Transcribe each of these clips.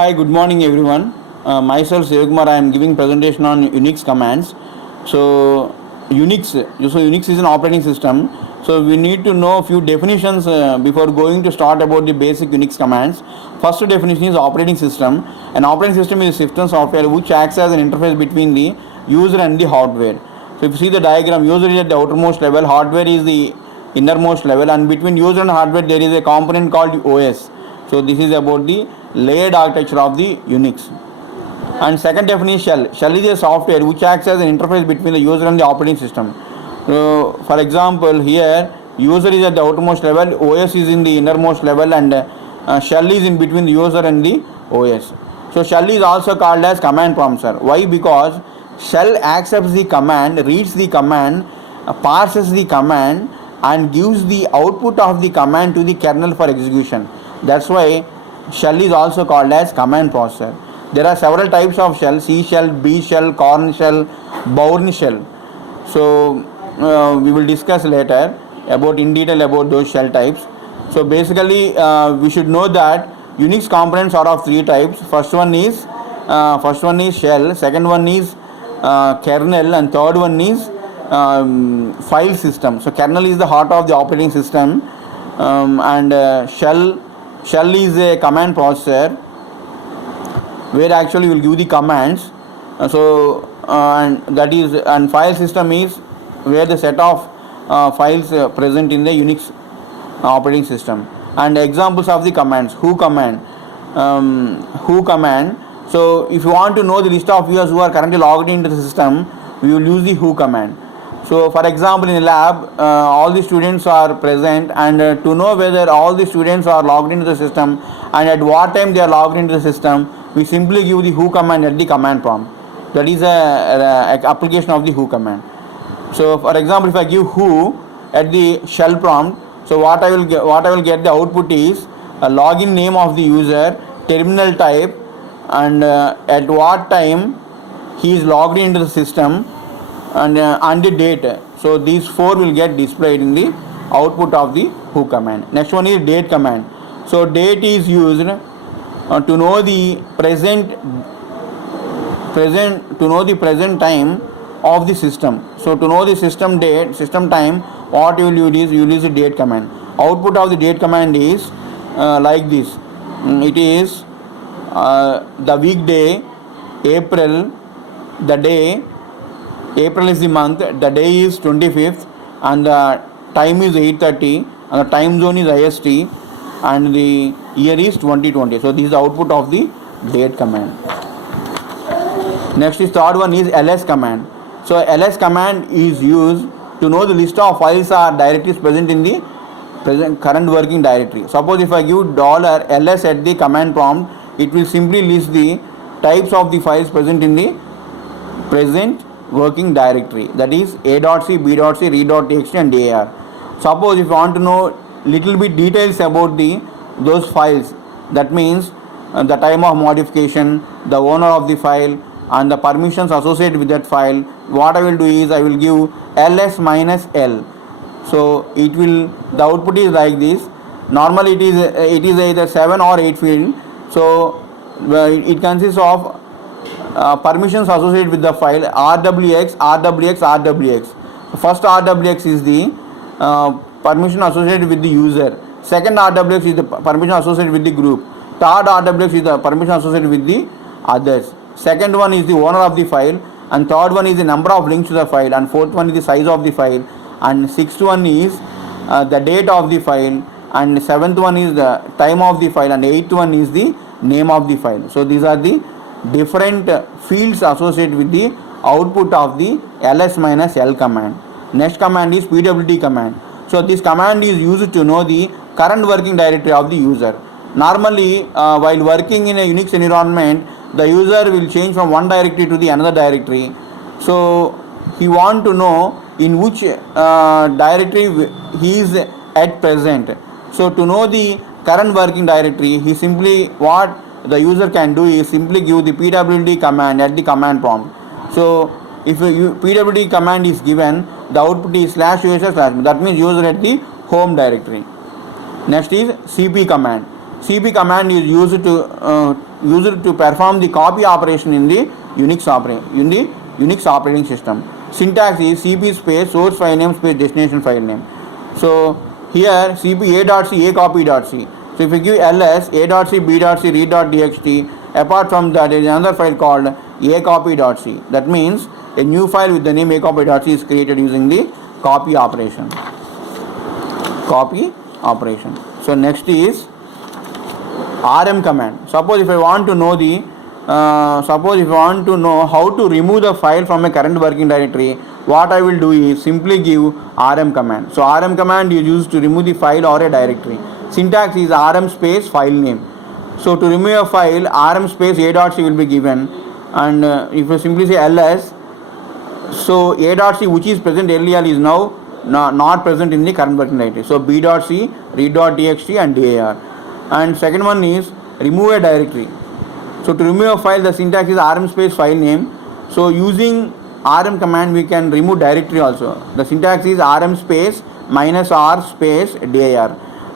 Hi, good morning everyone. Myself Sivakumar. I am giving presentation on Unix commands. So Unix is an operating system. So we need to know a few definitions before going to start about the basic Unix commands. First definition is operating system. An operating system is a system software which acts as an interface between the user and the hardware. So if you see the diagram, user is at the outermost level, hardware is the innermost level, and between user and hardware there is a component called OS. So this is about the layered architecture of the Unix. And second definition, shell. Shell is a software which acts as an interface between the user and the operating system. So for example, here user is at the outermost level, OS is in the innermost level, and shell is in between the user and the OS. So shell is also called as command prompter. Why? Because shell accepts the command, reads the command, parses the command, and gives the output of the command to the kernel for execution. That's why shell is also called as command processor. There are several types of shell: C shell, B shell, corn shell, bourne shell. So we will discuss later in detail about those shell types. So basically we should know that Unix components are of three types. First one is shell, second one is kernel, and third one is file system. So kernel is the heart of the operating system, and shell is a command processor where actually you will give the commands. And file system is where the set of files present in the Unix operating system. And examples of the commands: who command. So if you want to know the list of users who are currently logged into the system, we will use the who command. So for example, in the lab all the students are present, and to know whether all the students are logged into the system and at what time they are logged into the system, we simply give the who command at the command prompt. That is a application of the who command. So for example, if I give who at the shell prompt, so what I will get the output is a login name of the user, terminal type, and at what time he is logged into the system, and the date. So these four will get displayed in the output of the who command. Next one is date command. So date is used to know the present time of the system. So to know the system date, system time, what you will use is you will use the date command. Output of the date command is like this. It is the weekday, April, the day. April is the month, the day is 25th, and the time is 8:30, and the time zone is IST, and the year is 2020. So this is the output of the date command. Next is third one is ls command. So ls command is used to know the list of files or directories present in the current working directory. Suppose if I give $ls at the command prompt, it will simply list the types of the files present in the present working directory, that is a.c, b.c, read.txt, and ar. Suppose if you want to know little bit details about those files, that means the time of modification, the owner of the file, and the permissions associated with that file, what I will do is I will give ls minus l. So the output is like this. Normally it is either 7 or 8 field. So it consists of permissions associated with the file: rwx, rwx, rwx. First rwx is the permission associated with the user. Second rwx is the permission associated with the group. Third rwx is the permission associated with the others. Second one is the owner of the file, and third one is the number of links to the file, and fourth one is the size of the file, and sixth one is the date of the file, and seventh one is the time of the file, and eighth one is the name of the file. So these are the different fields associated with the output of the ls minus l command. Next command is pwd command. So this command is used to know the current working directory of the user. Normally while working in a Unix environment, the user will change from one directory to the another directory. So he want to know in which directory he is at present. So to know the current working directory, what the user can do is simply give the pwd command at the command prompt. So if pwd command is given, the output is /user/, that means user at the home directory. Next is cp command. cp command is used to perform the copy operation in the Unix operating system. Syntax is cp space source file name space destination file name. So here cp a.c a copy.c. So if you give ls a.c b.c read.txt, apart from that there is another file called a copy.c. That means a new file with the name a copy.c is created using the copy operation. So next is rm command. Suppose if I want to know how to remove the file from a current working directory, what I will do is simply give rm command. So rm command is used to remove the file or a directory. Syntax is rm space file name. So to remove a file, rm space a.c will be given, and if you simply say ls, so a.c which is present earlier is now not present in the current working directory. So b.c read.txt and dir. And second one is remove a directory. So to remove a file, the syntax is rm space file name. So using rm command we can remove directory also. The syntax is rm space -r space dir.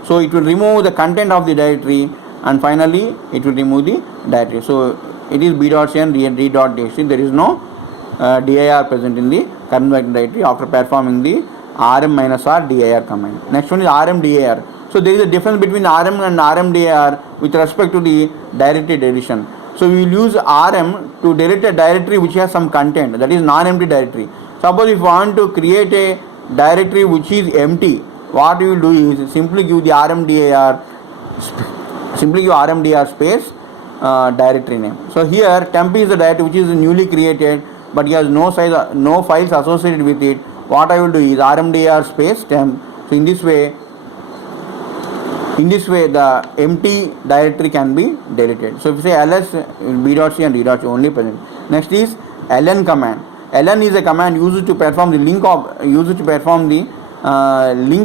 So it will remove the content of the directory, and finally it will remove the directory. So it is b.c and read.txt. There is no dir present in the current working directory after performing the rm-r dir command. Next one is rmdir. So there is a difference between rm and rmdir with respect to the directory deletion. So we will use rm to delete a directory which has some content, that is non-empty directory. Suppose if you want to create a directory which is empty, what you will do is simply give the rmdir space directory name. So here temp is the directory which is newly created but it has no files associated with it. What I will do is rmdir space temp. So in this way the empty directory can be deleted. So if you say ls, b.c and d.c only present. Next is ln command. Ln is a command used to perform the link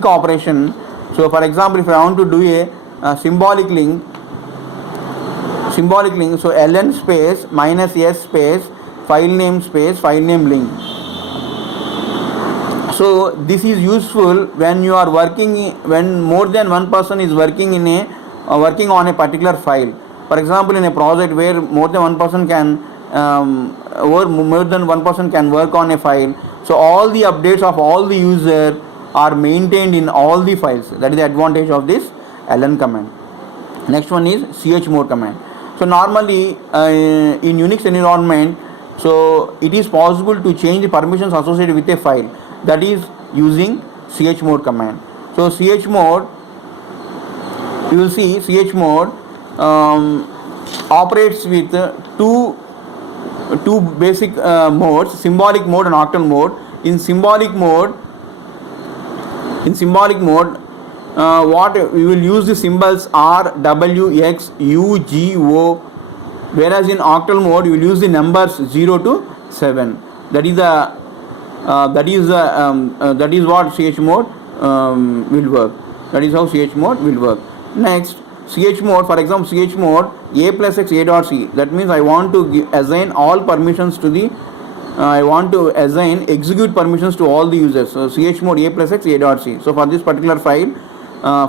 operation. So for example, if I want to do a symbolic link, so ln space -s space file name link. So this is useful when you are when more than one person is working on a particular file. For example, in a project where more than one person can work on a file, so all the updates of all the user are maintained in all the files. That is the advantage of this ln command. Next one is chmod command. So normally in Unix environment, so it is possible to change the permissions associated with a file, that is using chmod command. So chmod, you will see chmod operates with two basic modes, symbolic mode and octal mode. In symbolic mode, what we will use the symbols R, W, X, U, G, O, whereas in octal mode you will use the numbers 0 to 7. That is what chmod will work. That is how chmod will work. Next, chmod, for example, chmod a plus x a.c. That means I want to assign all permissions to the execute permissions to all the users. So chmod a plus x a.c. So for this particular file,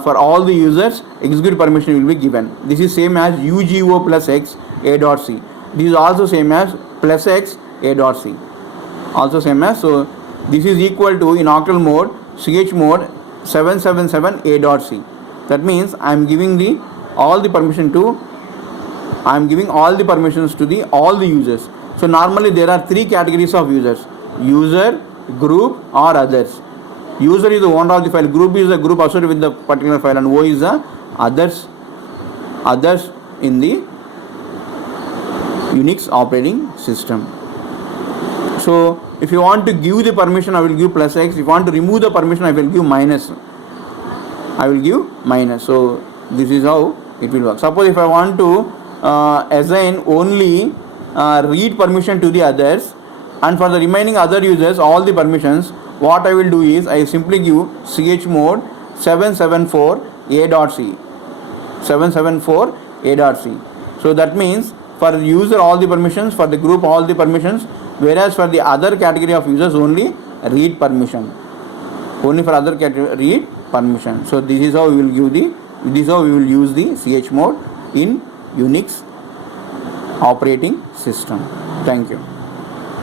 for all the users, execute permission will be given. This is same as ugo plus x a.c. This is also same as plus x a.c. Also same as, so this is equal to, in octal mode, chmod 777 a.c. That means I am giving all the permissions to all the users. So normally there are three categories of users: user, group, or others. User is the owner of the file, group is the group associated with the particular file, and O is the others in the Unix operating system. So if you want to give the permission, I will give plus x. If you want to remove the permission, I will give minus. So this is how it will work. Suppose if I want to assign only read permission to the others, and for the remaining other users all the permissions, what I will do is I simply give chmod 774 a.c. So that means for the user all the permissions, for the group all the permissions, whereas for the other category of users only read permission. Only for other category read permission. So this is how we will give the This is how we will use the chmod in Unix operating system. Thank you.